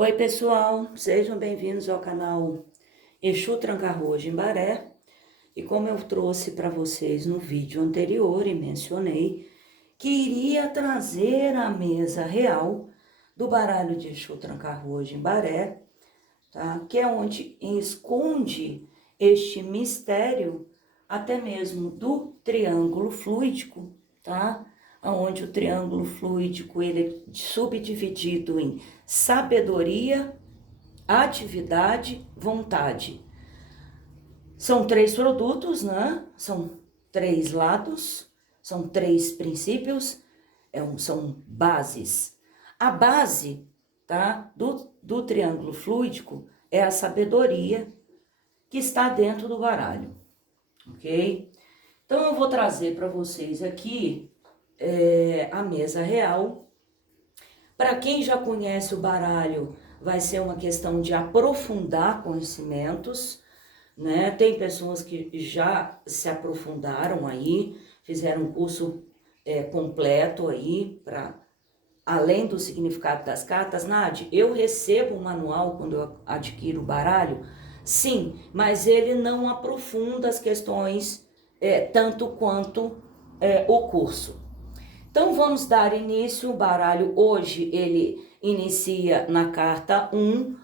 Oi pessoal, sejam bem-vindos ao canal Exu Tranca-Rua Jimbaré. E como eu trouxe para vocês no vídeo anterior e mencionei que iria trazer a mesa real do baralho de Exu Tranca-Rua Jimbaré, tá? Que é onde esconde este mistério até mesmo do triângulo fluídico, tá? Onde o triângulo fluídico ele é subdividido em sabedoria, atividade, vontade. São três produtos, né? São três lados, são três princípios, são bases. A base, tá, do triângulo fluídico é a sabedoria que está dentro do baralho, ok? Então eu vou trazer para vocês aqui a mesa real. Para quem já conhece o baralho, vai ser uma questão de aprofundar conhecimentos, né? Tem pessoas que já se aprofundaram aí, fizeram um curso completo aí, para além do significado das cartas. Nádia, eu recebo o manual quando eu adquiro o baralho? Sim, mas ele não aprofunda as questões tanto quanto o curso. Então vamos dar início. O baralho hoje ele inicia na carta 1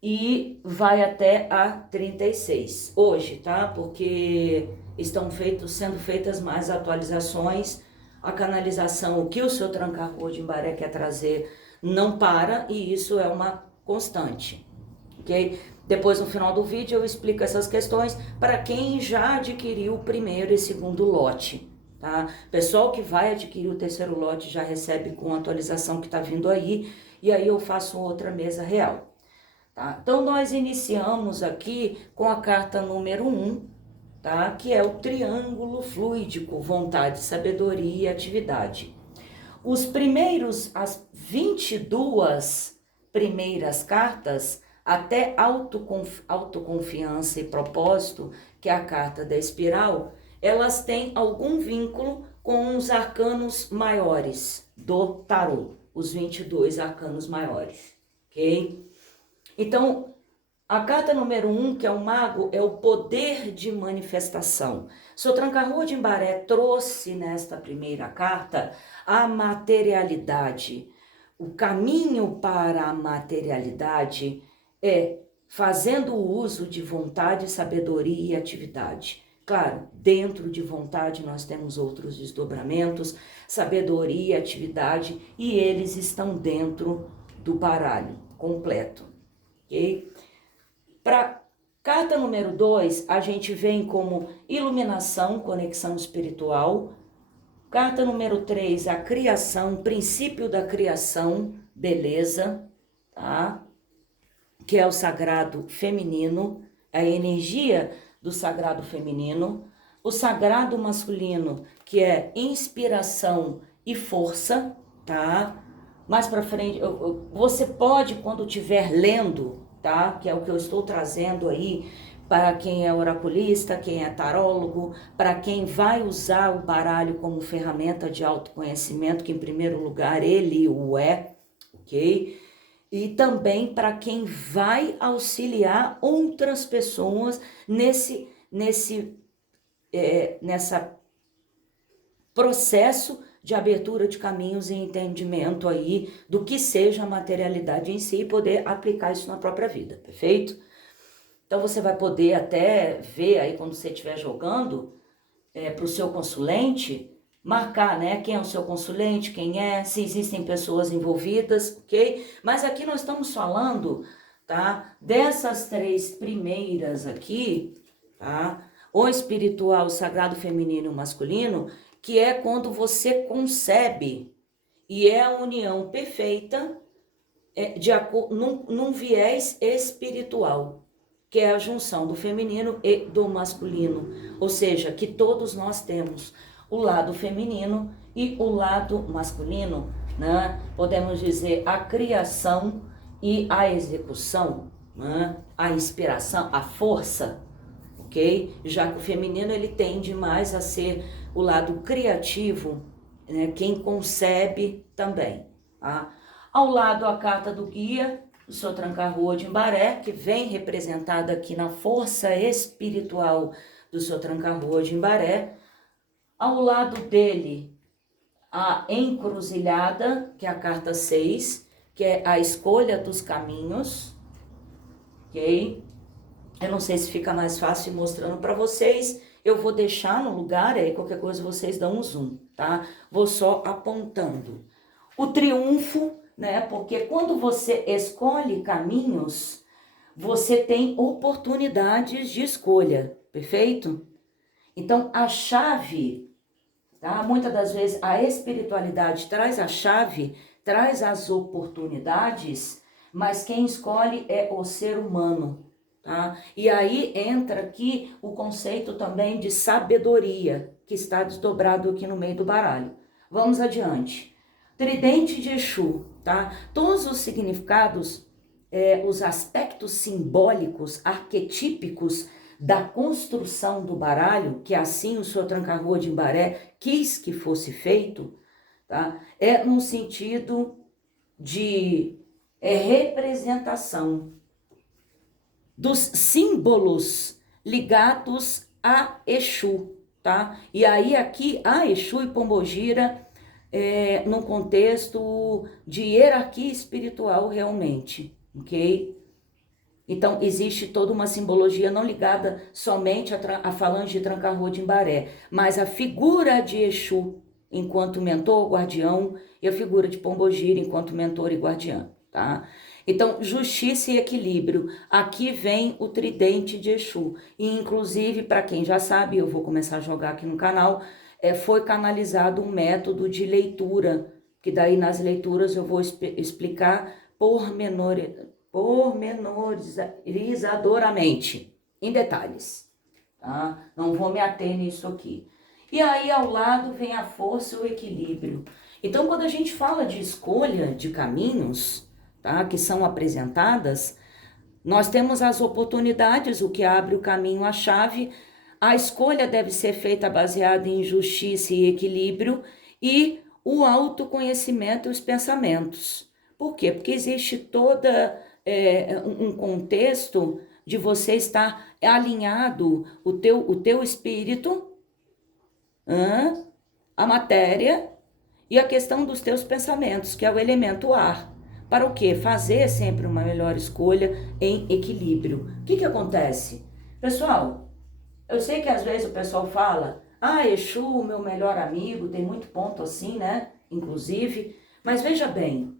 e vai até a 36. Hoje, tá? Porque estão sendo feitas mais atualizações. A canalização, o que o seu Tranca-Rua Jimbaré quer trazer, não para, e isso é uma constante, ok? Depois, no final do vídeo, eu explico essas questões para quem já adquiriu o primeiro e segundo lote, tá? Pessoal que vai adquirir o terceiro lote já recebe com a atualização que está vindo aí, e aí eu faço outra mesa real, tá? Então, nós iniciamos aqui com a carta número 1, tá? Que é o triângulo fluídico, vontade, sabedoria e atividade. As 22 primeiras cartas, até autoconfiança e propósito, que é a carta da espiral, elas têm algum vínculo com os arcanos maiores do tarô, os 22 arcanos maiores, ok? Então, a carta número 1, que é o mago, é o poder de manifestação. Seu Tranca-Rua Jimbaré trouxe nesta primeira carta a materialidade. O caminho para a materialidade é fazendo uso de vontade, sabedoria e atividade. Claro, dentro de vontade nós temos outros desdobramentos, sabedoria, atividade, e eles estão dentro do baralho completo, ok? Para carta número 2, a gente vem como iluminação, conexão espiritual. Carta número 3, a criação, princípio da criação, beleza, tá? Que é o sagrado feminino, a energia do sagrado feminino. O sagrado masculino, que é inspiração e força, tá? Mais para frente, você pode, quando estiver lendo, tá? Que é o que eu estou trazendo aí para quem é oraculista, quem é tarólogo, para quem vai usar o baralho como ferramenta de autoconhecimento, que em primeiro lugar ele o é, ok? E também para quem vai auxiliar outras pessoas nessa processo de abertura de caminhos e entendimento aí do que seja a materialidade em si e poder aplicar isso na própria vida, perfeito? Então você vai poder até ver aí quando você estiver jogando para o seu consulente, marcar, né, quem é o seu consulente, quem é, se existem pessoas envolvidas, ok? Mas aqui nós estamos falando, tá, dessas três primeiras aqui, tá? O espiritual, o sagrado feminino e o masculino, que é quando você concebe, e é a união perfeita num viés espiritual, que é a junção do feminino e do masculino, ou seja, que todos nós temos o lado feminino e o lado masculino, né? Podemos dizer a criação e a execução, né? A inspiração, a força, ok? Já que o feminino ele tende mais a ser o lado criativo, né? Quem concebe também, tá? Ao lado a carta do guia, do seu tranca-rua de Imbaré, que vem representado aqui na força espiritual do seu tranca-rua de Imbaré. Ao lado dele, a encruzilhada, que é a carta 6, que é a escolha dos caminhos, ok? Eu não sei se fica mais fácil mostrando para vocês, eu vou deixar no lugar, aí qualquer coisa vocês dão um zoom, tá? Vou só apontando. O triunfo, né? Porque quando você escolhe caminhos, você tem oportunidades de escolha, perfeito? Então, a chave, tá? Muitas das vezes a espiritualidade traz a chave, traz as oportunidades, mas quem escolhe é o ser humano, tá? E aí entra aqui o conceito também de sabedoria, que está desdobrado aqui no meio do baralho. Vamos adiante. Tridente de Exu, tá? Todos os significados, os aspectos simbólicos, arquetípicos da construção do baralho, que assim o senhor Tranca-Rua de Imbaré quis que fosse feito, tá? É num sentido de representação dos símbolos ligados a Exu, tá? E aí aqui a Exu e Pombogira num contexto de hierarquia espiritual realmente, ok? Então, existe toda uma simbologia não ligada somente à falange de Tranca-Rua de Imbaré, mas a figura de Exu enquanto mentor, guardião, e a figura de Pombogira enquanto mentor e guardiã, tá? Então, justiça e equilíbrio. Aqui vem o tridente de Exu. E, inclusive, para quem já sabe, eu vou começar a jogar aqui no canal, foi canalizado um método de leitura, que daí nas leituras eu vou explicar pormenorizadoramente, em detalhes, tá? Não vou me ater nisso aqui. E aí ao lado vem a força e o equilíbrio. Então quando a gente fala de escolha de caminhos, tá, que são apresentadas, nós temos as oportunidades, o que abre o caminho, a chave. A escolha deve ser feita baseada em justiça e equilíbrio e o autoconhecimento e os pensamentos. Por quê? Porque existe toda um contexto de você estar alinhado o teu espírito, a matéria e a questão dos teus pensamentos, que é o elemento ar. Para o quê? Fazer sempre uma melhor escolha em equilíbrio. O que acontece? Pessoal, eu sei que às vezes o pessoal fala, Exu, meu melhor amigo, tem muito ponto assim, né? Inclusive, mas veja bem,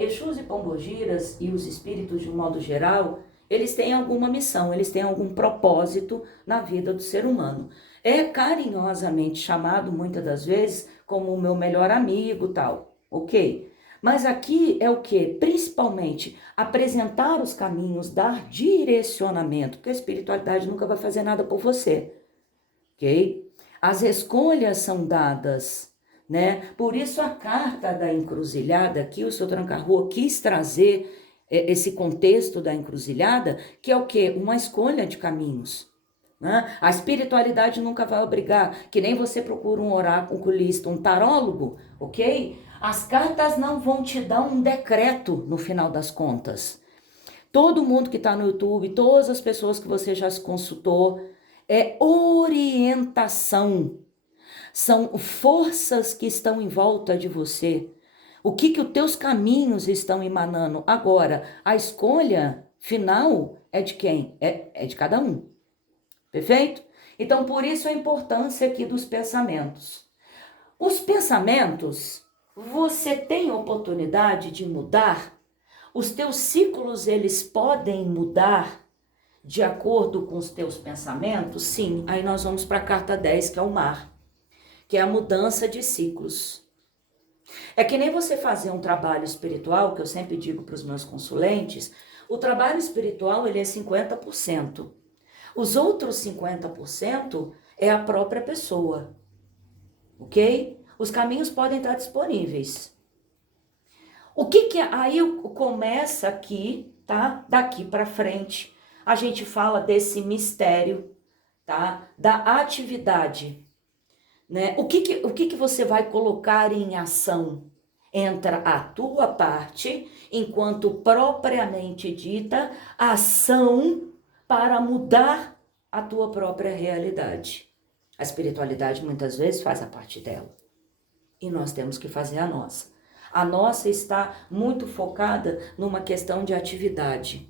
Exus e Pombogiras e os espíritos de um modo geral, eles têm alguma missão, eles têm algum propósito na vida do ser humano. É carinhosamente chamado muitas das vezes como o meu melhor amigo, tal, ok? Mas aqui é o que? Principalmente apresentar os caminhos, dar direcionamento, porque a espiritualidade nunca vai fazer nada por você, ok? As escolhas são dadas, né? Por isso a carta da encruzilhada, que o seu Tranca-Rua quis trazer esse contexto da encruzilhada, que é o quê? Uma escolha de caminhos. Né? A espiritualidade nunca vai obrigar, que nem você procura um oculista, um tarólogo, ok? As cartas não vão te dar um decreto no final das contas. Todo mundo que está no YouTube, todas as pessoas que você já se consultou, é orientação. São forças que estão em volta de você. O que os teus caminhos estão emanando? Agora, a escolha final é de quem? É de cada um. Perfeito? Então, por isso a importância aqui dos pensamentos. Os pensamentos, você tem oportunidade de mudar? Os teus ciclos, eles podem mudar de acordo com os teus pensamentos? Sim. Aí nós vamos para a carta 10, que é o mar, que é a mudança de ciclos. É que nem você fazer um trabalho espiritual, que eu sempre digo para os meus consulentes, o trabalho espiritual ele é 50%. Os outros 50% é a própria pessoa, ok? Os caminhos podem estar disponíveis. Aí começa aqui, tá? Daqui para frente, a gente fala desse mistério, tá? Da atividade, né? O que você vai colocar em ação? entra a tua parte, enquanto propriamente dita ação para mudar a tua própria realidade. A espiritualidade muitas vezes faz a parte dela e nós temos que fazer a nossa. A nossa está muito focada numa questão de atividade.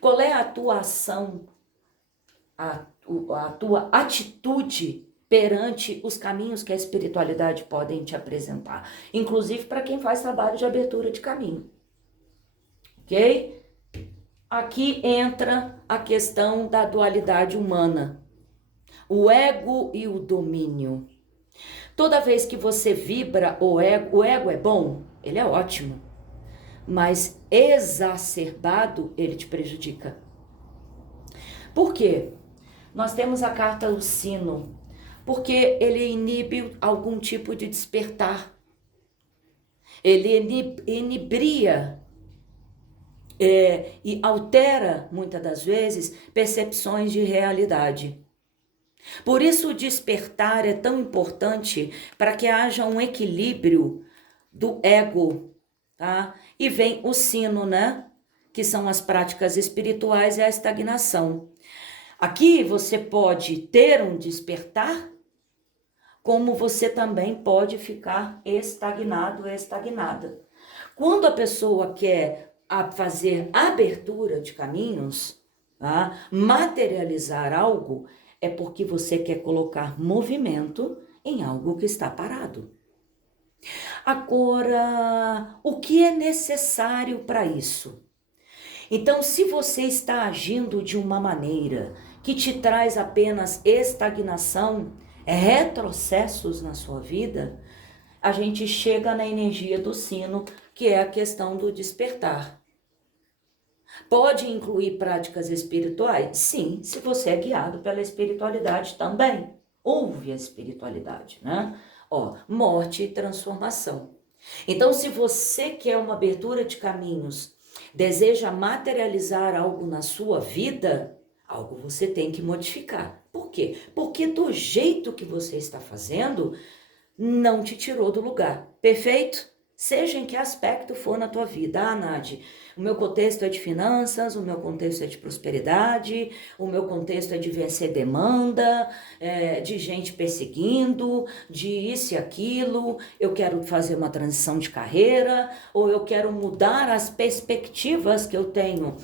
Qual é a tua ação, a tua atitude perante os caminhos que a espiritualidade pode te apresentar? Inclusive para quem faz trabalho de abertura de caminho. Ok? Aqui entra a questão da dualidade humana. O ego e o domínio. Toda vez que você vibra o ego é bom, ele é ótimo, mas exacerbado ele te prejudica. Por quê? Nós temos a carta do sino, porque ele inibe algum tipo de despertar, ele inibria e altera, muitas das vezes, percepções de realidade. Por isso o despertar é tão importante para que haja um equilíbrio do ego, tá? E vem o sino, né? Que são as práticas espirituais e a estagnação. Aqui você pode ter um despertar, como você também pode ficar estagnado, estagnada. Quando a pessoa quer fazer abertura de caminhos, tá? Materializar algo, é porque você quer colocar movimento em algo que está parado. Agora, o que é necessário para isso? Então, se você está agindo de uma maneira que te traz apenas estagnação, retrocessos na sua vida, a gente chega na energia do sino, que é a questão do despertar. Pode incluir práticas espirituais? Sim, se você é guiado pela espiritualidade também. Ouve a espiritualidade, né? Morte e transformação. Então, se você quer uma abertura de caminhos, deseja materializar algo na sua vida, algo você tem que modificar. Por quê? Porque do jeito que você está fazendo, não te tirou do lugar. Perfeito? Seja em que aspecto for na tua vida. Nádia, o meu contexto é de finanças, o meu contexto é de prosperidade, o meu contexto é de vencer demanda, de gente perseguindo, de isso e aquilo, eu quero fazer uma transição de carreira, ou eu quero mudar as perspectivas que eu tenho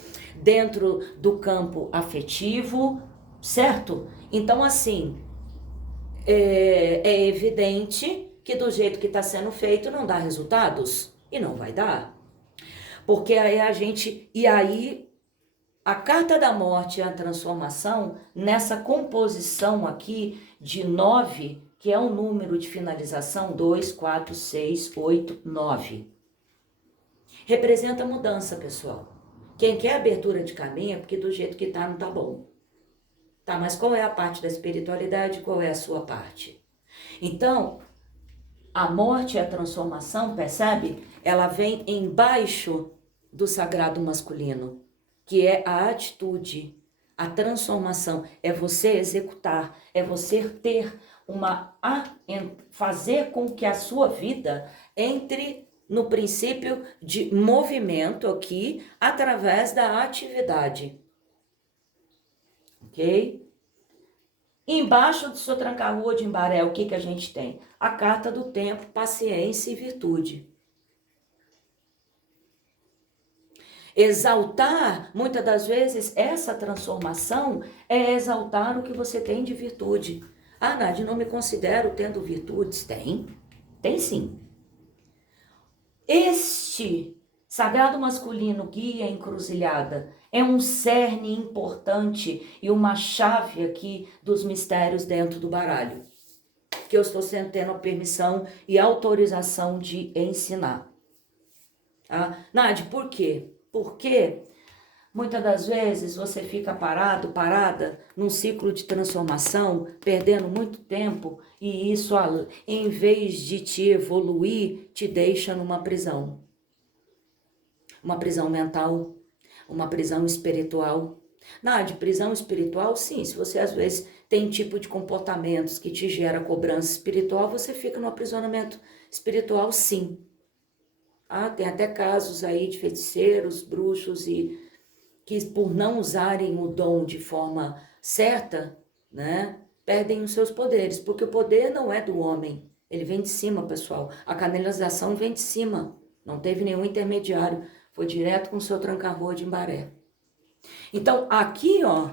dentro do campo afetivo, certo? Então, assim, é evidente que do jeito que está sendo feito não dá resultados, e não vai dar. Porque aí a carta da morte e a transformação, nessa composição aqui de 9, que é o número de finalização, 2, 4, 6, 8, 9. Representa mudança, pessoal. Quem quer abertura de caminho é porque do jeito que está não está bom. Tá, mas qual é a parte da espiritualidade? Qual é a sua parte? Então, a morte e a transformação, percebe? Ela vem embaixo do sagrado masculino, que é a atitude. A transformação é você executar, é você ter fazer com que a sua vida entre no princípio de movimento aqui, através da atividade. Ok? Embaixo do seu tranca-rua de Embaré, o que a gente tem? A carta do tempo, paciência e virtude. Exaltar, muitas das vezes, essa transformação é exaltar o que você tem de virtude. Ah, Nádia, não me considero tendo virtudes. Tem sim. Este sagrado masculino guia encruzilhada é um cerne importante e uma chave aqui dos mistérios dentro do baralho, que eu estou tendo a permissão e autorização de ensinar. Tá? Nádia, por quê? Porque muitas das vezes você fica parada, num ciclo de transformação, perdendo muito tempo, e isso, em vez de te evoluir, te deixa numa prisão. Uma prisão mental, uma prisão espiritual. Nádia, prisão espiritual, sim. Se você às vezes tem tipo de comportamentos que te gera cobrança espiritual, você fica no aprisionamento espiritual, sim. Ah, tem até casos aí de feiticeiros, bruxos e que por não usarem o dom de forma certa, né, perdem os seus poderes, porque o poder não é do homem, ele vem de cima, pessoal. A canalização vem de cima, não teve nenhum intermediário, foi direto com o seu tranca-rua de Embaré. Então, aqui, ó,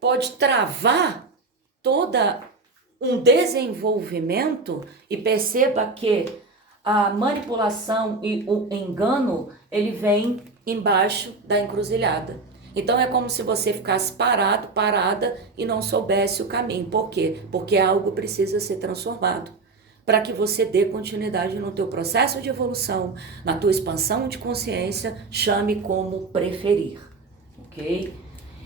pode travar toda um desenvolvimento e perceba que a manipulação e o engano, ele vem embaixo da encruzilhada. Então é como se você ficasse parado, parada e não soubesse o caminho. Por quê? Porque algo precisa ser transformado para que você dê continuidade no teu processo de evolução, na tua expansão de consciência, chame como preferir, ok?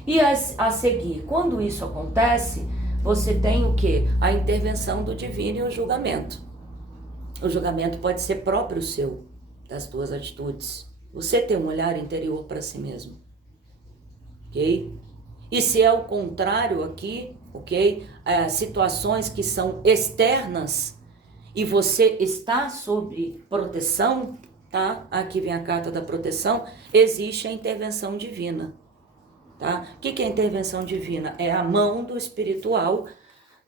E a seguir, quando isso acontece, você tem o quê? A intervenção do divino e o julgamento. O julgamento pode ser próprio seu, das tuas atitudes. Você tem um olhar interior para si mesmo, ok? E se é o contrário aqui, ok? Situações que são externas e você está sob proteção, tá? Aqui vem a carta da proteção, existe a intervenção divina, tá? O que é a intervenção divina? É a mão do espiritual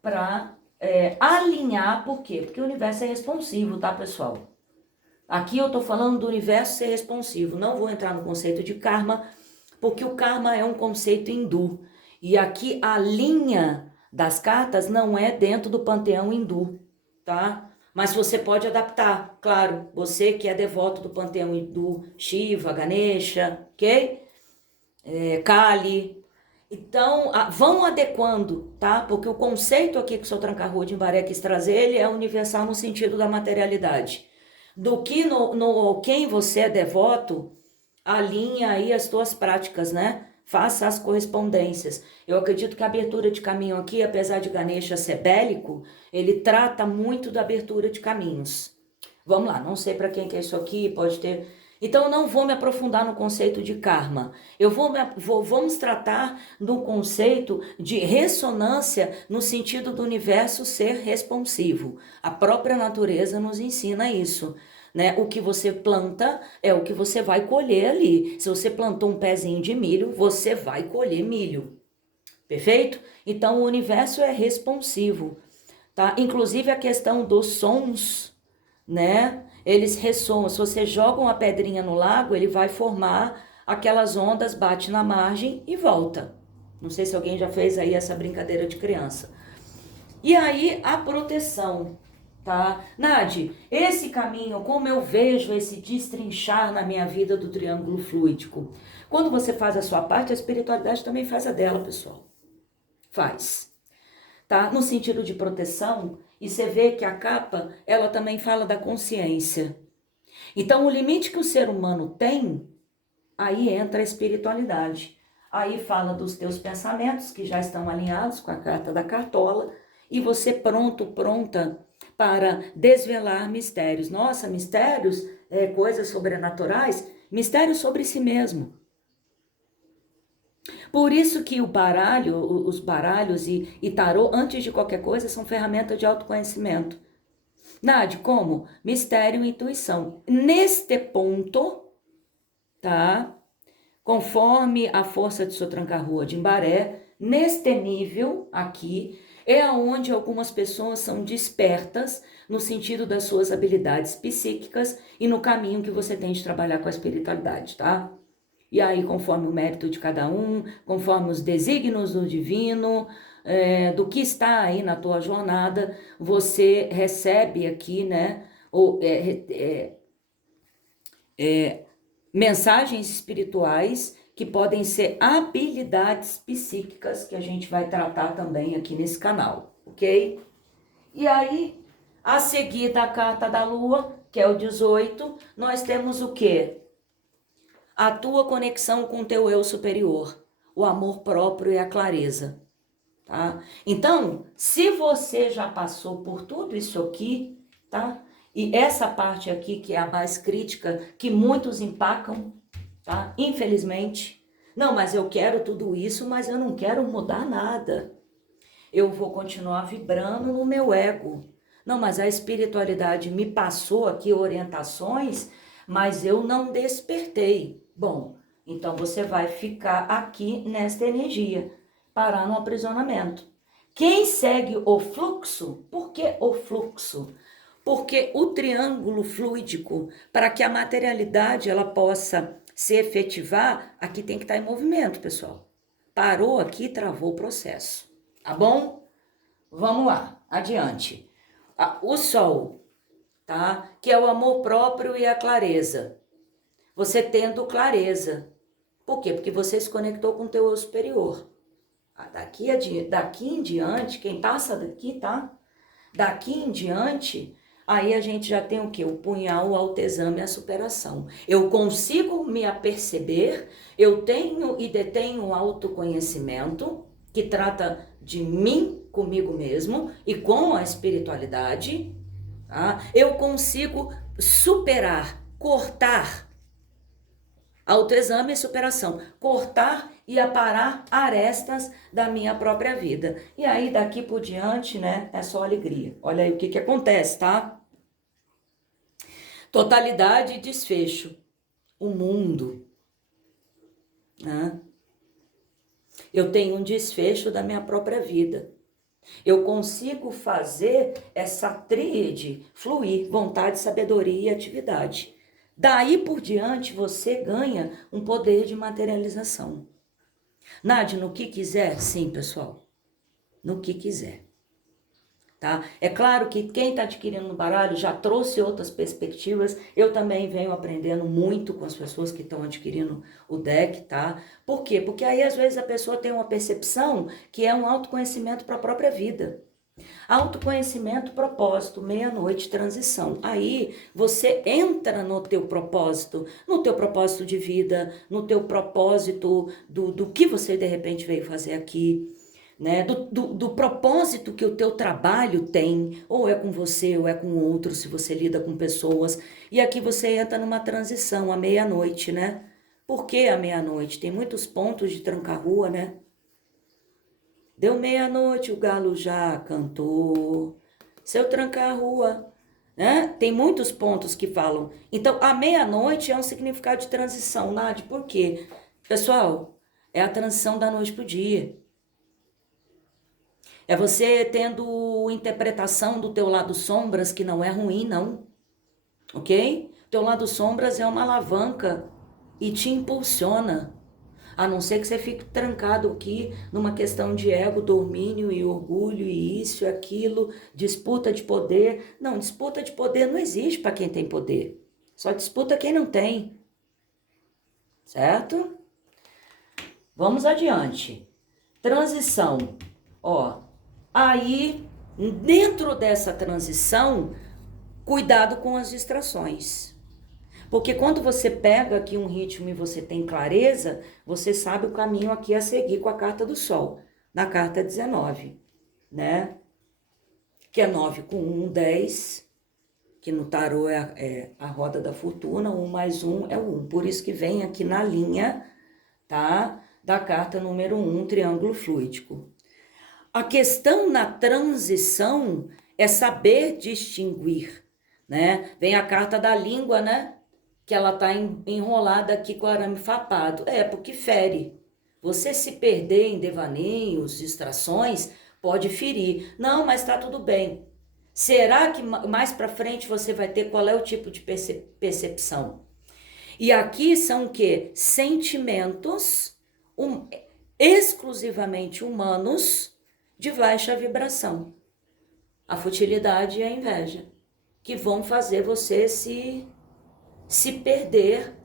para alinhar, por quê? Porque o universo é responsivo, tá, pessoal? Aqui eu tô falando do universo ser responsivo, não vou entrar no conceito de karma, porque o karma é um conceito hindu. E aqui a linha das cartas não é dentro do panteão hindu, tá? Mas você pode adaptar, claro, você que é devoto do panteão hindu, Shiva, Ganesha, ok? Kali. Então, vão adequando, tá? Porque o conceito aqui que o seu tranca-rua de Embaré quis trazer, ele é universal no sentido da materialidade. Do que no quem você é devoto, alinha aí as tuas práticas, né? Faça as correspondências. Eu acredito que a abertura de caminho aqui, apesar de Ganesha ser bélico, ele trata muito da abertura de caminhos. Vamos lá, não sei para quem que é isso aqui, pode ter... Então, eu não vou me aprofundar no conceito de karma. Vamos tratar do conceito de ressonância no sentido do universo ser responsivo. A própria natureza nos ensina isso, né? O que você planta é o que você vai colher ali. Se você plantou um pezinho de milho, você vai colher milho. Perfeito? Então, o universo é responsivo, tá? Inclusive a questão dos sons, né? Eles ressoam. Se você joga uma pedrinha no lago, ele vai formar aquelas ondas, bate na margem e volta. Não sei se alguém já fez aí essa brincadeira de criança. E aí a proteção, tá? Nadi, esse caminho, como eu vejo esse destrinchar na minha vida do triângulo fluídico? Quando você faz a sua parte, a espiritualidade também faz a dela, pessoal. Faz. Tá? No sentido de proteção, e você vê que a capa, ela também fala da consciência. Então, o limite que o ser humano tem, aí entra a espiritualidade. Aí fala dos teus pensamentos, que já estão alinhados com a carta da cartola, e você pronta para desvelar mistérios. Nossa, mistérios, coisas sobrenaturais, mistérios sobre si mesmo. Por isso que o baralho, os baralhos e tarô, antes de qualquer coisa, são ferramentas de autoconhecimento. Nádia, como? Mistério e intuição. Neste ponto, tá? Conforme a força de seu tranca-rua de Embaré, neste nível aqui, é onde algumas pessoas são despertas no sentido das suas habilidades psíquicas e no caminho que você tem de trabalhar com a espiritualidade, tá? E aí, conforme o mérito de cada um, conforme os desígnios do divino, do que está aí na tua jornada, você recebe aqui, né, mensagens espirituais que podem ser habilidades psíquicas que a gente vai tratar também aqui nesse canal, ok? E aí, a seguir da carta da lua, que é o 18, nós temos o quê? A tua conexão com o teu eu superior, o amor próprio e a clareza, tá? Então, se você já passou por tudo isso aqui, tá? E essa parte aqui que é a mais crítica, que muitos empacam, tá? Infelizmente. Não, mas eu quero tudo isso, mas eu não quero mudar nada. Eu vou continuar vibrando no meu ego. Não, mas a espiritualidade me passou aqui orientações, mas eu não despertei. Bom, então você vai ficar aqui nesta energia, parar no aprisionamento. Quem segue o fluxo, por que o fluxo? Porque o triângulo fluídico, para que a materialidade ela possa se efetivar, aqui tem que estar em movimento, pessoal. Parou aqui, travou o processo. Tá bom? Vamos lá, adiante. O sol, tá? Que é o amor próprio e a clareza. Você tendo clareza. Por quê? Porque você se conectou com o teu eu superior. Daqui em diante, quem passa daqui, tá? Daqui em diante, aí a gente já tem o quê? O punhal, o autoexame e a superação. Eu consigo me aperceber, eu tenho e detenho o autoconhecimento, que trata de mim, comigo mesmo, e com a espiritualidade, tá? Eu consigo superar, cortar, autoexame e superação, cortar e aparar arestas da minha própria vida. E aí, daqui por diante, né, é só alegria. Olha aí o que acontece, tá? Totalidade e desfecho. O mundo, né? Eu tenho um desfecho da minha própria vida. Eu consigo fazer essa tríade fluir, vontade, sabedoria e atividade. Daí por diante, você ganha um poder de materialização. Nádia, no que quiser? Sim, pessoal. No que quiser. Tá? É claro que quem está adquirindo no baralho já trouxe outras perspectivas. Eu também venho aprendendo muito com as pessoas que estão adquirindo o deck, tá? Por quê? Porque aí às vezes a pessoa tem uma percepção que é um autoconhecimento para a própria vida. Autoconhecimento, propósito, meia-noite, transição. Aí você entra no teu propósito de vida, no teu propósito do que você de repente veio fazer aqui, né? Do propósito que o teu trabalho tem, ou é com você, ou é com outro, se você lida com pessoas. E aqui você entra numa transição, à meia-noite, né? Por que à meia-noite? Tem muitos pontos de tranca-rua, né? Deu meia-noite, o galo já cantou. Seu tranca-rua, né? Tem muitos pontos que falam. Então, a meia-noite é um significado de transição, Nádia. Por quê? Pessoal, é a transição da noite pro dia. É você tendo interpretação do teu lado sombras, que não é ruim, não. Ok? Teu lado sombras é uma alavanca e te impulsiona. A não ser que você fique trancado aqui numa questão de ego, domínio e orgulho e isso e aquilo, disputa de poder. Não, disputa de poder não existe para quem tem poder. Só disputa quem não tem. Certo? Vamos adiante. Transição. Ó, aí, dentro dessa transição, cuidado com as distrações. Porque quando você pega aqui um ritmo e você tem clareza, você sabe o caminho aqui a seguir com a carta do Sol, na carta 19, né? Que é 9 com 1, 10, que no tarô é a roda da fortuna, 1 mais 1 é o 1. Por isso que vem aqui na linha, tá? Da carta número 1, triângulo fluídico. A questão na transição é saber distinguir, né? Vem a carta da língua, né? Que ela tá enrolada aqui com arame farpado. É, porque fere. Você se perder em devaneios, distrações, pode ferir. Não, mas tá tudo bem. Será que mais para frente você vai ter qual é o tipo de percepção? E aqui são o quê? Sentimentos exclusivamente humanos de baixa vibração. A futilidade e a inveja, que vão fazer você se perder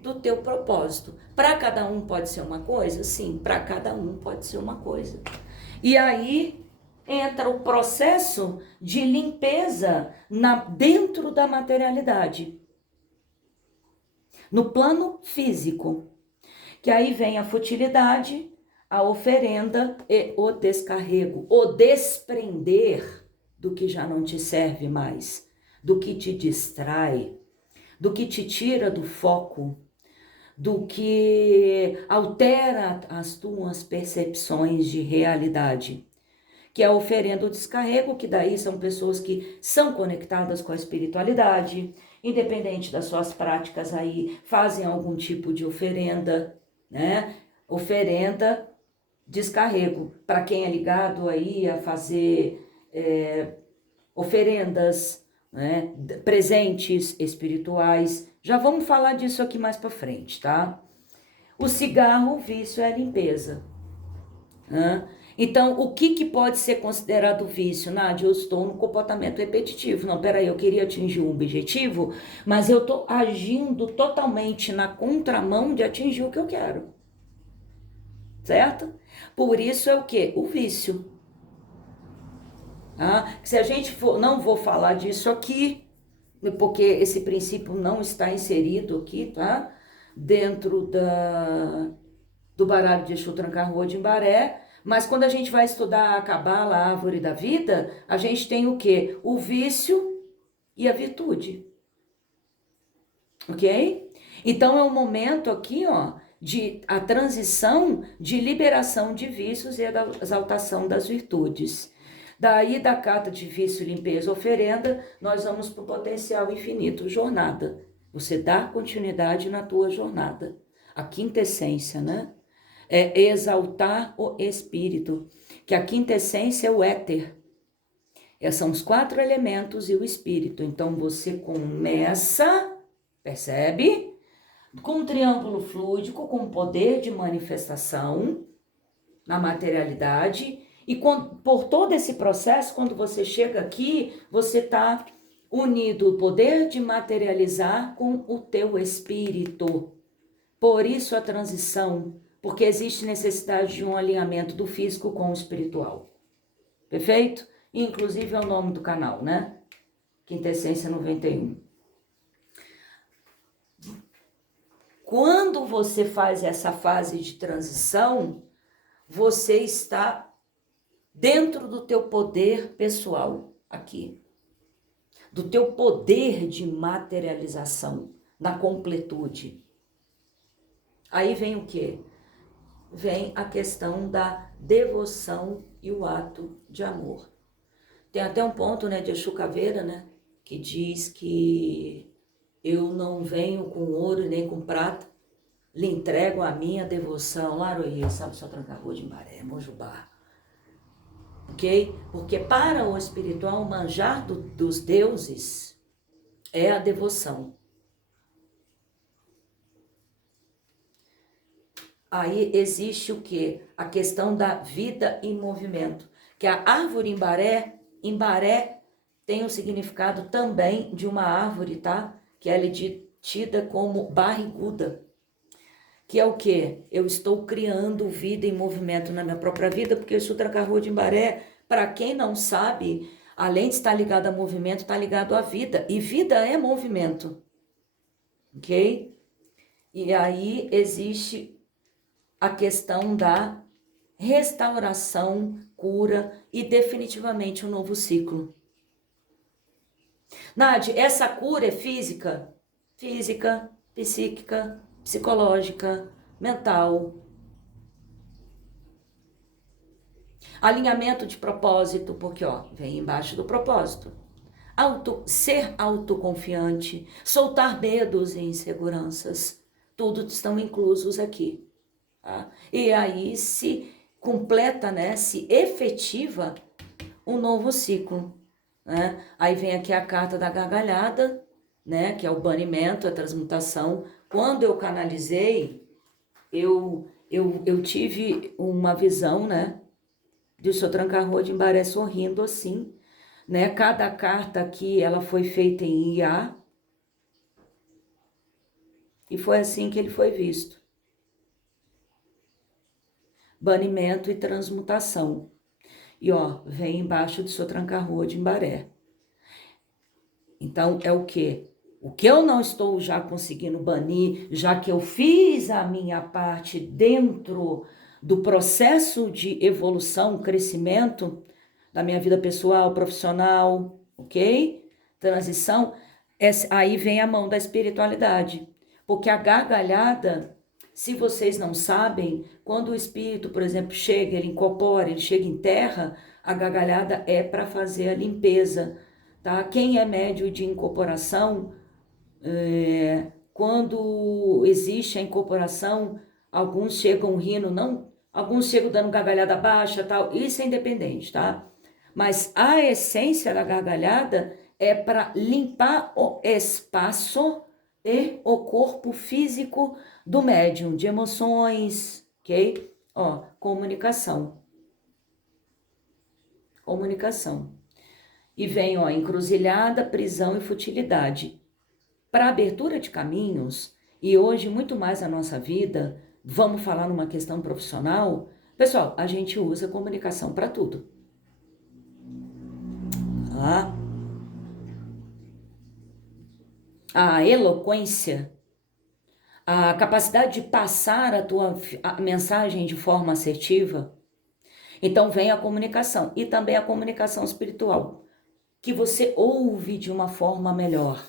do teu propósito. Para cada um pode ser uma coisa? Sim, para cada um pode ser uma coisa. E aí entra o processo de limpeza dentro da materialidade. No plano físico. Que aí vem a futilidade, a oferenda e o descarrego. O desprender do que já não te serve mais, do que te distrai, do que te tira do foco, do que altera as tuas percepções de realidade, que é oferendo o descarrego, que daí são pessoas que são conectadas com a espiritualidade, independente das suas práticas aí, fazem algum tipo de oferenda, né? Oferenda, descarrego. Para quem é ligado aí a fazer oferendas, né? Presentes espirituais. Já vamos falar disso aqui mais para frente, tá? O cigarro, o vício é a limpeza. Né? Então, o que pode ser considerado vício? Nádia, eu estou no comportamento repetitivo. Não, peraí, eu queria atingir um objetivo, mas eu estou agindo totalmente na contramão de atingir o que eu quero. Certo? Por isso é o quê? O vício. Se a gente for, não vou falar disso aqui, porque esse princípio não está inserido aqui, tá? Dentro do baralho de Exu Tranca-Rua de Imbaré, mas quando a gente vai estudar a Cabala, a árvore da vida, a gente tem o quê? O vício e a virtude. Ok? Então é o momento aqui, ó, de a transição de liberação de vícios e a exaltação das virtudes. Daí da carta de vício, limpeza, oferenda, nós vamos para o potencial infinito, jornada. Você dá continuidade na tua jornada. A quinta essência, né? É exaltar o espírito, que a quinta essência é o éter. São os 4 elementos e o espírito. Então você começa, percebe? Com um triângulo fluídico, com poder de manifestação na materialidade. E por todo esse processo, quando você chega aqui, você está unido o poder de materializar com o teu espírito. Por isso a transição, porque existe necessidade de um alinhamento do físico com o espiritual. Perfeito? Inclusive é o nome do canal, né? Quinta Essência 91. Quando você faz essa fase de transição, você está dentro do teu poder pessoal aqui. Do teu poder de materialização, na completude. Aí vem o quê? Vem a questão da devoção e o ato de amor. Tem até um ponto, né, de Exu Caveira, né, que diz que eu não venho com ouro nem com prata, lhe entrego a minha devoção. Laroie, sabe, só Tranca-Rua de Imbaré, Mojubá. Ok? Porque para o espiritual, o manjar dos deuses é a devoção. Aí existe o quê? A questão da vida em movimento. Que a árvore Imbaré tem o significado também de uma árvore, tá? Que ela é tida como barriguda. Que é o quê? Eu estou criando vida em movimento na minha própria vida, porque o Tranca-Rua de Imbaré, para quem não sabe, além de estar ligado a movimento, está ligado à vida. E vida é movimento. Ok? E aí existe a questão da restauração, cura e definitivamente um novo ciclo. Nádia, essa cura é física? Física, psíquica, psicológica, mental. Alinhamento de propósito, porque ó, vem embaixo do propósito. Ser autoconfiante, soltar medos e inseguranças, tudo estão inclusos aqui. Tá? E aí se completa, né, se efetiva um novo ciclo. Né? Aí vem aqui a carta da gargalhada, né, que é o banimento, a transmutação. Quando eu canalizei, eu tive uma visão, né, de o seu Tranca-Rua de Imbaré sorrindo assim, né? Cada carta aqui, ela foi feita em IA, e foi assim que ele foi visto. Banimento e transmutação. E ó, vem embaixo do seu Tranca-Rua de Imbaré. Então, é o quê? O que eu não estou já conseguindo banir, já que eu fiz a minha parte dentro do processo de evolução, crescimento da minha vida pessoal, profissional, ok? Transição, aí vem a mão da espiritualidade. Porque a gargalhada, se vocês não sabem, quando o espírito, por exemplo, chega, ele incorpora, ele chega em terra, a gargalhada é para fazer a limpeza, tá? Quem é médio de incorporação Quando existe a incorporação, alguns chegam rindo, não, alguns chegam dando gargalhada baixa, tal, isso é independente, tá? Mas a essência da gargalhada é para limpar o espaço e o corpo físico do médium, de emoções, ok? Ó, comunicação. Comunicação. E vem, ó, encruzilhada, prisão e futilidade. Para abertura de caminhos, e hoje muito mais na nossa vida, vamos falar numa questão profissional, pessoal, a gente usa comunicação para tudo. Tá? A eloquência, a capacidade de passar a mensagem de forma assertiva. Então vem a comunicação e também a comunicação espiritual, que você ouve de uma forma melhor.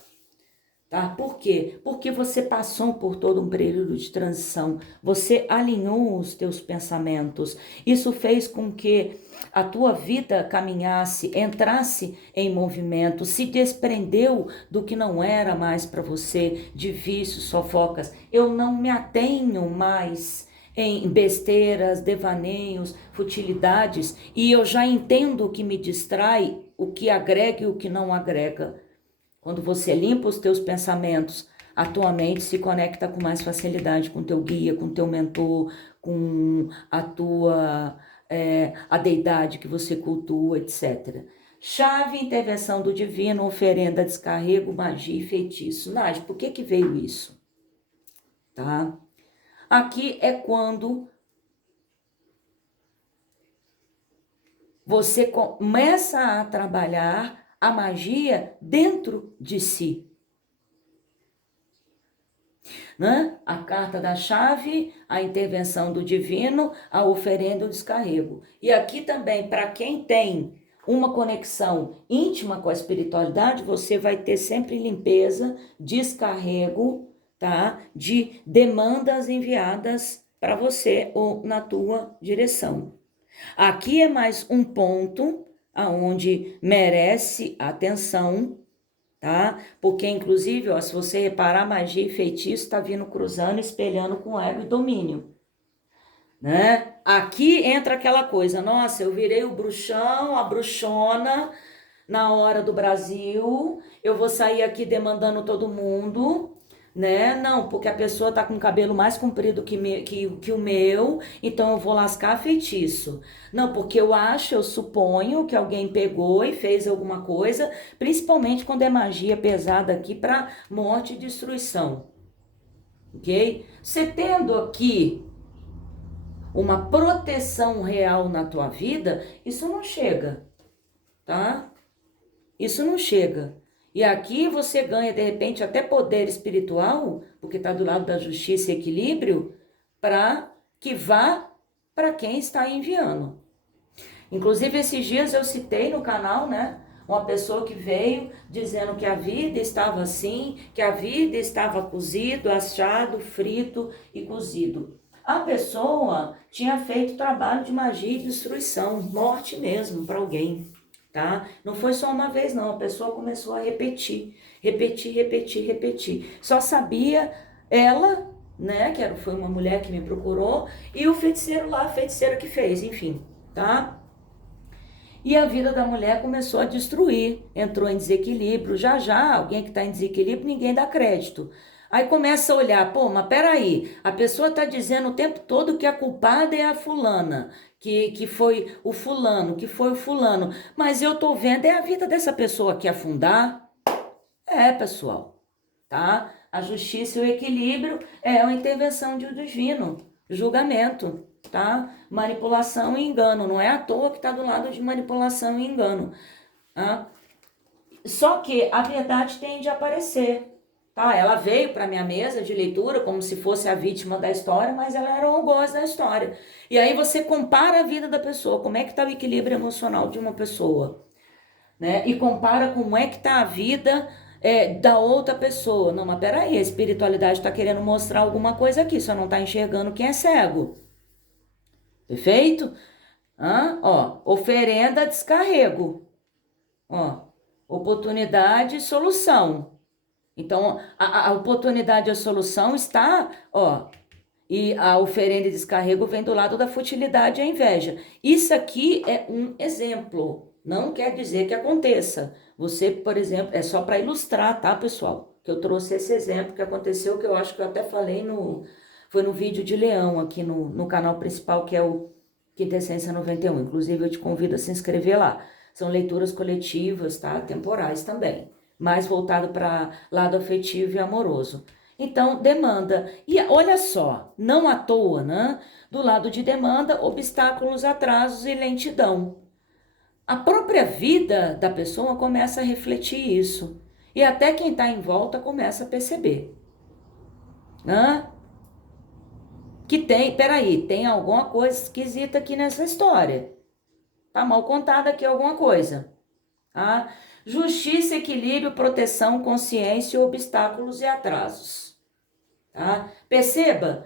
Tá? Por quê? Porque você passou por todo um período de transição, você alinhou os teus pensamentos, isso fez com que a tua vida caminhasse, entrasse em movimento, se desprendeu do que não era mais para você, de vícios, fofocas. Eu não me atenho mais em besteiras, devaneios, futilidades, e eu já entendo o que me distrai, o que agrega e o que não agrega. Quando você limpa os teus pensamentos, a tua mente se conecta com mais facilidade com teu guia, com teu mentor, com a tua a deidade que você cultua, etc. Chave, intervenção do divino, oferenda, descarrego, magia e feitiço. Nádia, por que veio isso? Tá? Aqui é quando você começa a trabalhar a magia dentro de si. Né? A carta da chave, a intervenção do divino, a oferenda e o descarrego. E aqui também, para quem tem uma conexão íntima com a espiritualidade, você vai ter sempre limpeza, descarrego, tá? De demandas enviadas para você ou na tua direção. Aqui é mais um ponto aonde merece atenção, tá? Porque, inclusive, ó, se você reparar, magia e feitiço está vindo cruzando, espelhando com ego e domínio, né? Aqui entra aquela coisa, nossa, eu virei o bruxão, a bruxona na hora do Brasil, eu vou sair aqui demandando todo mundo, né? Não, porque a pessoa tá com o cabelo mais comprido que o meu, então eu vou lascar feitiço. Não, porque eu suponho que alguém pegou e fez alguma coisa, principalmente quando é magia pesada aqui para morte e destruição, ok? Você tendo aqui uma proteção real na tua vida, isso não chega, tá? Isso não chega. E aqui você ganha, de repente, até poder espiritual, porque está do lado da justiça e equilíbrio, para que vá para quem está enviando. Inclusive, esses dias eu citei no canal, né? Uma pessoa que veio dizendo que a vida estava assim, que a vida estava cozido, assado, frito e cozido. A pessoa tinha feito trabalho de magia e destruição, morte mesmo para alguém, tá? Não foi só uma vez não, a pessoa começou a repetir, repetir, repetir, repetir. Só sabia ela, né, foi uma mulher que me procurou, e o feiticeiro lá, a feiticeira que fez, enfim, tá? E a vida da mulher começou a destruir, entrou em desequilíbrio. Já, alguém que está em desequilíbrio, ninguém dá crédito. Aí começa a olhar, pô, mas peraí, a pessoa está dizendo o tempo todo que a culpada é a fulana, que foi o fulano, que foi o fulano. Mas eu tô vendo é a vida dessa pessoa aqui afundar. É, pessoal, tá? A justiça e o equilíbrio é uma intervenção de divino, julgamento, tá? Manipulação e engano, não é à toa que está do lado de manipulação e engano, tá? Só que a verdade tende a aparecer, tá? Ela veio para minha mesa de leitura como se fosse a vítima da história, mas ela era o algoz da história. E aí você compara a vida da pessoa, como é que está o equilíbrio emocional de uma pessoa, né? E compara como é que está a vida da outra pessoa. Não, mas peraí, a espiritualidade está querendo mostrar alguma coisa aqui, só não está enxergando quem é cego. Perfeito? Ó, oferenda, descarrego. Ó, oportunidade, solução. Então, a oportunidade e a solução está, ó, e a oferenda e descarrego vem do lado da futilidade e a inveja. Isso aqui é um exemplo, não quer dizer que aconteça. Você, por exemplo, é só para ilustrar, tá, pessoal? Que eu trouxe esse exemplo que aconteceu, que eu acho que eu até falei foi no vídeo de Leão, aqui no canal principal, que é o Quintessência 91. Inclusive, eu te convido a se inscrever lá. São leituras coletivas, tá? Temporais também, mais voltado para lado afetivo e amoroso. Então, demanda. E olha só, não à toa, né? Do lado de demanda, obstáculos, atrasos e lentidão. A própria vida da pessoa começa a refletir isso. E até quem está em volta começa a perceber. Né? Que peraí, tem alguma coisa esquisita aqui nessa história. Tá mal contada aqui alguma coisa. Tá? Justiça, equilíbrio, proteção, consciência, obstáculos e atrasos. Tá? Perceba,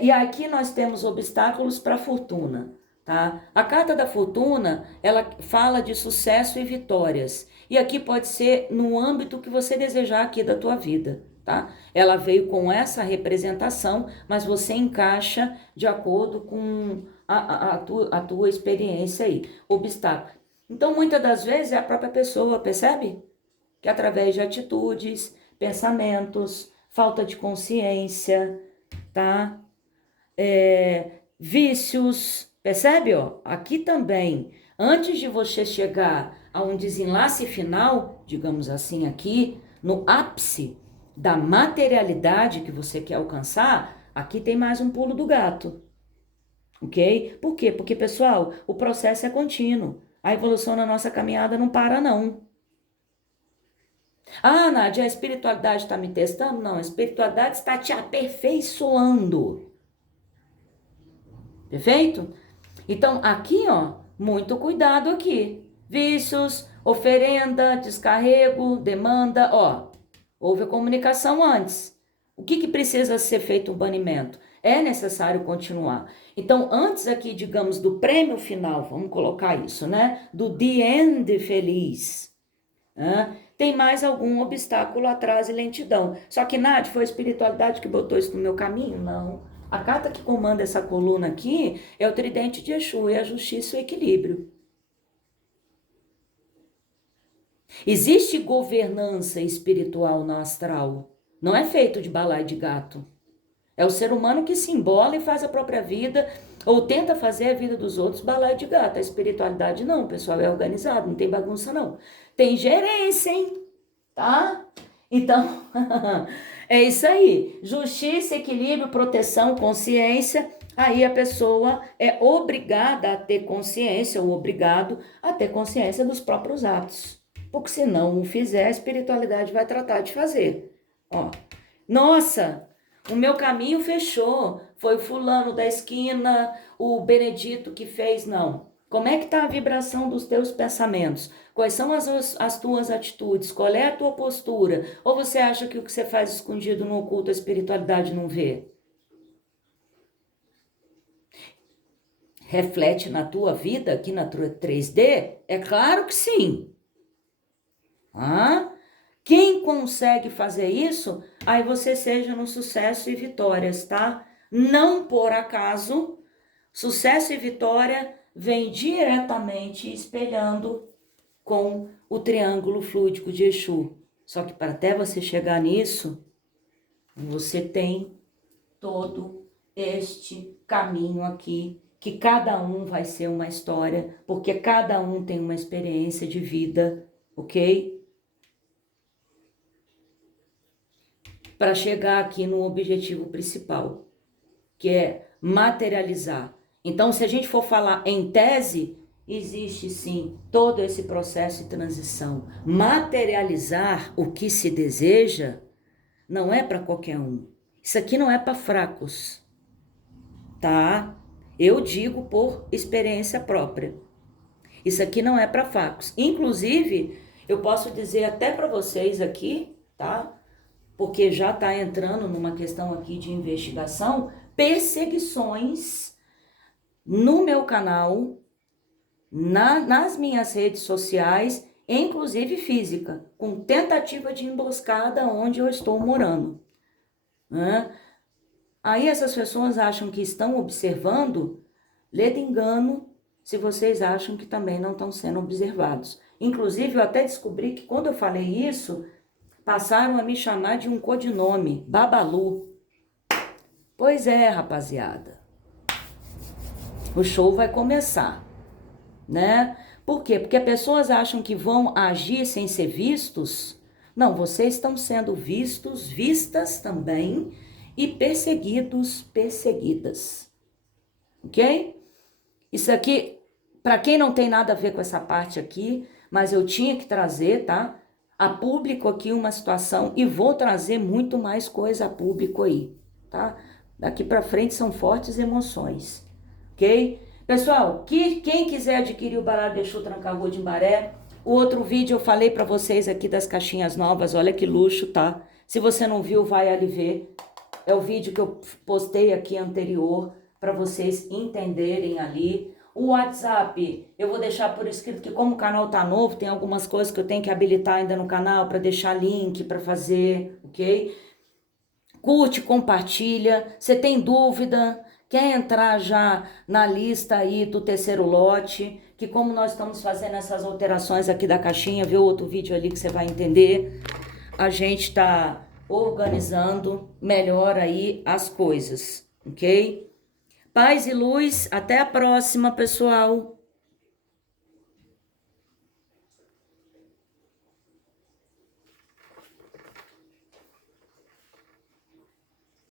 e aqui nós temos obstáculos para a fortuna. Tá? A carta da fortuna, ela fala de sucesso e vitórias. E aqui pode ser no âmbito que você desejar aqui da tua vida. Tá? Ela veio com essa representação, mas você encaixa de acordo com a tua experiência aí. Obstáculo. Então, muitas das vezes é a própria pessoa, percebe? Que através de atitudes, pensamentos, falta de consciência, tá? Vícios, percebe? Ó? Aqui também, antes de você chegar a um desenlace final, digamos assim aqui, no ápice da materialidade que você quer alcançar, aqui tem mais um pulo do gato, ok? Por quê? Porque, pessoal, o processo é contínuo. A evolução na nossa caminhada não para, não. Ah, Nádia, a espiritualidade está me testando? Não, a espiritualidade está te aperfeiçoando. Perfeito? Então, aqui, ó, muito cuidado aqui. Vícios, oferenda, descarrego, demanda, ó. Houve a comunicação antes. O que precisa ser feito o banimento? É necessário continuar. Então, antes aqui, digamos, do prêmio final, vamos colocar isso, né? Do the end feliz. Tem mais algum obstáculo, atraso e lentidão. Só que, Nádia, foi a espiritualidade que botou isso no meu caminho? Não. A carta que comanda essa coluna aqui é o tridente de Exu, é a justiça e o equilíbrio. Existe governança espiritual no astral. Não é feito de balaio de gato. É o ser humano que se embola e faz a própria vida, ou tenta fazer a vida dos outros balaio de gato. A espiritualidade não, o pessoal é organizado, não tem bagunça não. Tem gerência, hein? Tá? Então, é isso aí. Justiça, equilíbrio, proteção, consciência. Aí a pessoa é obrigada a ter consciência, ou obrigado a ter consciência dos próprios atos. Porque se não o fizer, a espiritualidade vai tratar de fazer. Ó, nossa, o meu caminho fechou. Foi o fulano da esquina, o Benedito que fez, não. Como é que está a vibração dos teus pensamentos? Quais são as tuas atitudes? Qual é a tua postura? Ou você acha que o que você faz escondido no oculto a espiritualidade não vê? Reflete na tua vida, aqui na tua 3D? É claro que sim. Quem consegue fazer isso, aí você seja no sucesso e vitórias, tá? Não por acaso, sucesso e vitória vem diretamente espelhando com o triângulo fluídico de Exu. Só que para até você chegar nisso, você tem todo este caminho aqui, que cada um vai ser uma história, porque cada um tem uma experiência de vida, ok? Para chegar aqui no objetivo principal, que é materializar. Então, se a gente for falar em tese, existe sim todo esse processo de transição. Materializar o que se deseja não é para qualquer um. Isso aqui não é para fracos, tá? Eu digo por experiência própria. Isso aqui não é para fracos. Inclusive, eu posso dizer até para vocês aqui, tá? Porque já está entrando numa questão aqui de investigação, perseguições no meu canal, nas minhas redes sociais inclusive física, com tentativa de emboscada onde eu estou morando, né? Aí essas pessoas acham que estão observando, ledo engano, se vocês acham que também não estão sendo observados. Inclusive, eu até descobri que quando eu falei isso, passaram a me chamar de um codinome, Babalu. Pois é, rapaziada. O show vai começar, né? Por quê? Porque pessoas acham que vão agir sem ser vistos. Não, vocês estão sendo vistos, vistas também, e perseguidos, perseguidas. Ok? Isso aqui, para quem não tem nada a ver com essa parte aqui, mas eu tinha que trazer, tá? A público aqui uma situação e vou trazer muito mais coisa a público aí, tá? Daqui para frente são fortes emoções, ok? Pessoal, quem quiser adquirir o baralho de Exu Tranca-Rua de Imbaré, o outro vídeo eu falei para vocês aqui das caixinhas novas, olha que luxo, tá? Se você não viu, vai ali ver. É o vídeo que eu postei aqui anterior, para vocês entenderem ali. O WhatsApp, eu vou deixar por escrito que como o canal tá novo, tem algumas coisas que eu tenho que habilitar ainda no canal para deixar link para fazer, ok? Curte, compartilha. Você tem dúvida? Quer entrar já na lista aí do terceiro lote? Que como nós estamos fazendo essas alterações aqui da caixinha, vê outro vídeo ali que você vai entender. A gente tá organizando melhor aí as coisas, ok? Paz e luz, até a próxima, pessoal!